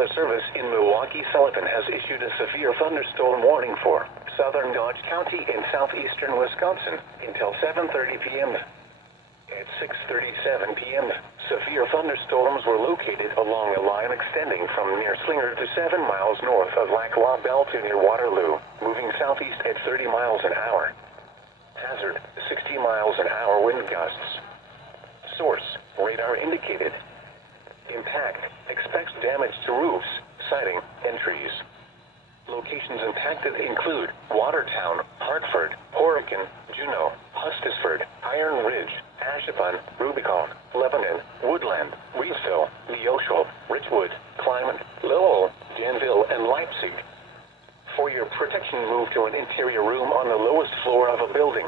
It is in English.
Weather Service in Milwaukee-Sullivan has issued a severe thunderstorm warning for southern Dodge County and southeastern Wisconsin until 7:30 p.m. At 6:37 p.m., severe thunderstorms were located along a line extending from near Slinger to 7 miles north of Lac La Belle to near Waterloo, moving southeast at 30 miles an hour. Hazard, 60 miles an hour wind gusts. Source, radar indicated. Impact, expects damage to roofs, siding, and trees. Locations impacted include Watertown, Hartford, Horicon, Juneau, Hustisford, Iron Ridge, Ashburn, Rubicon, Lebanon, Woodland, Reevesville, Neosho, Richwood, Clyman, Lowell, Danville, and Leipzig. For your protection, move to an interior room on the lowest floor of a building.